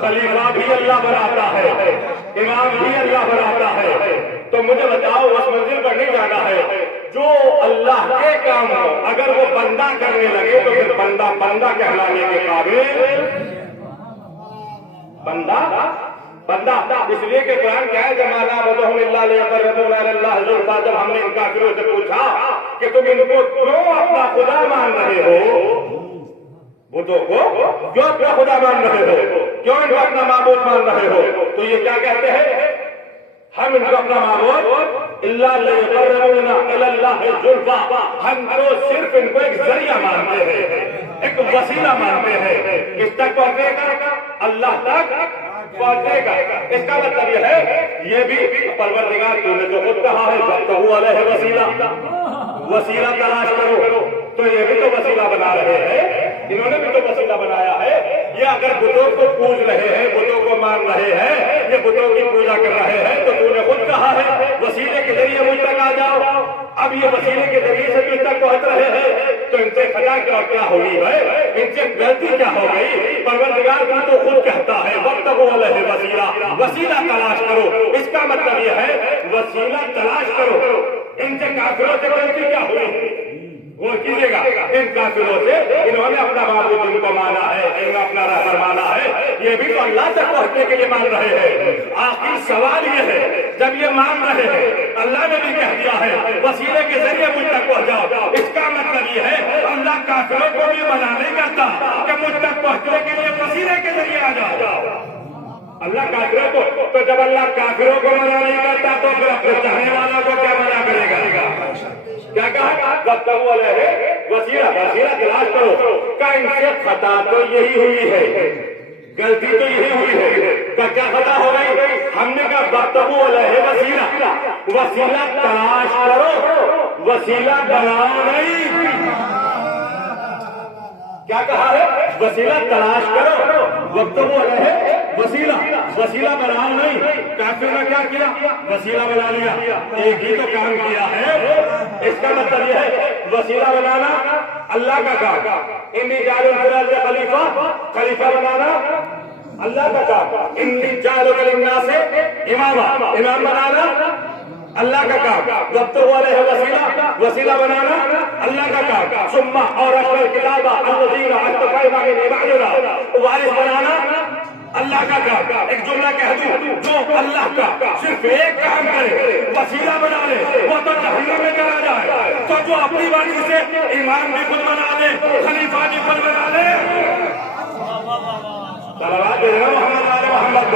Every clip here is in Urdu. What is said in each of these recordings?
خلیفہ بھی اللہ بناتا ہے، امام بھی اللہ بناتا ہے. تو مجھے بتاؤ اس منزل پر نہیں جانا ہے جو اللہ کے کام ہو اگر وہ بندہ کرنے لگے تو پھر بندہ بندہ کہلانے کے قابل بندہ اس لیے کہ قرآن کیا ہے جمالا بدہم اللہ لیقربونا اللہ زلفا. جب ہم نے ان کافروں سے پوچھا کہ تم ان کو کیوں اپنا خدا مان رہے ہو، بتوں کو کیوں اپنا خدا مان رہے ہو، کیوں ان کو اپنا معبود مان رہے ہو، تو یہ کیا کہتے ہیں ہم ان کو اپنا معبود اللہ لیقربونا اللہ زلفا. ہم تو صرف ان کو ایک ذریعہ مانتے ہیں، ایک وسیلہ مانتے ہیں. کس تک پہنچے گا؟ اللہ تک پہنچے گا. اس کا مطلب یہ ہے یہ بھی پروردگار تو نے جو خود کہا ہے فابتغوا علیہ وسیلہ تلاش کرو. تو یہ بھی تو وسیلہ بنا رہے ہیں، انہوں نے بھی تو وسیلہ بنایا ہے. یہ اگر بتوں کو پوج رہے ہیں، بتوں کو مان رہے ہیں، یہ بتوں کی پوجا کر رہے ہیں تو تو نے خود کہا ہے وسیلے کے ذریعے مجھ تک آ جاؤ. اب یہ وسیلے کے ذریعے سے مجھ تک پہنچ رہے ہیں تو ان سے خطا کیا ہوئی ہے، ان سے غلطی کیا ہو گئی؟ پروردگار بھی تو خود کہتا ہے وابتغوا علیہ وسیلہ تلاش کرو. اس کا مطلب یہ ہے وسیلہ تلاش کرو. ان سے کافروں سے غلطی کیا ہوئی وہ کیجیے گا. ان کافروں سے انہوں نے اپنا معبود ان کو مانا ہے، انہوں نے اپنا رہبر مانا ہے. یہ بھی تو اللہ تک پہنچنے کے لیے مان رہے ہیں. آخر سوال یہ ہے جب یہ مان رہے ہیں اللہ نے بھی کہہ دیا ہے وسیلے کے ذریعے مجھ تک پہنچ جاؤ. اس کا مطلب یہ ہے اللہ کافروں کو بھی منع نہیں کرتا کہ مجھ تک پہنچنے کے لیے وسیلے کے ذریعے آ جاؤ. اللہ کافروں کو تو جب اللہ کافروں کو منع نہیں کرتا تو پھر اپنے چاہنے والوں کو کیا منع کرے گا؟ کیا کہا؟ وابتغوا علیہ وسیلہ تلاش کرو. کا ان سے خطا تو یہی ہوئی ہے، غلطی تو یہی ہوئی ہے. کیا خطا ہو گئی؟ ہم نے کہا وابتغوا علیہ وسیلہ تلاش کرو، وسیلہ بناؤ نہیں. کیا کہا ہے؟ وسیلہ تلاش کرو، وابتغوا علیہ وسیلہ بناؤ نہیں. کافر نے کیا کیا؟ وسیلہ بنا لیا. ایک ہی تو کام کیا ہے. اس کا مطلب یہ ہے وسیلہ بنانا اللہ کا کام. انی جاعل فی الارض خلیفہ بنانا اللہ کا کام. انی جاعل للناس امام بنانا اللہ کا کام. وابتغوا علیہ وسیلہ بنانا اللہ کا کام. ثم اورثنا الکتاب الذین اصطفینا من عبادنا وارث بنانا اللہ کا کام. ایک جملہ کہہ دوں جو اللہ کا صرف ایک کام کرے وسیلہ بنا لے وہ تو جہنم میں چلا جائے. تو جو اپنی مرضی سے امام بھی خود بنا لے، خلیفہ بھی خود بنا لے. صلوات محمد علی محمد.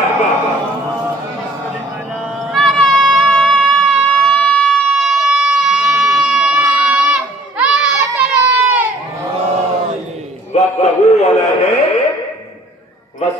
وابتغوا علیہ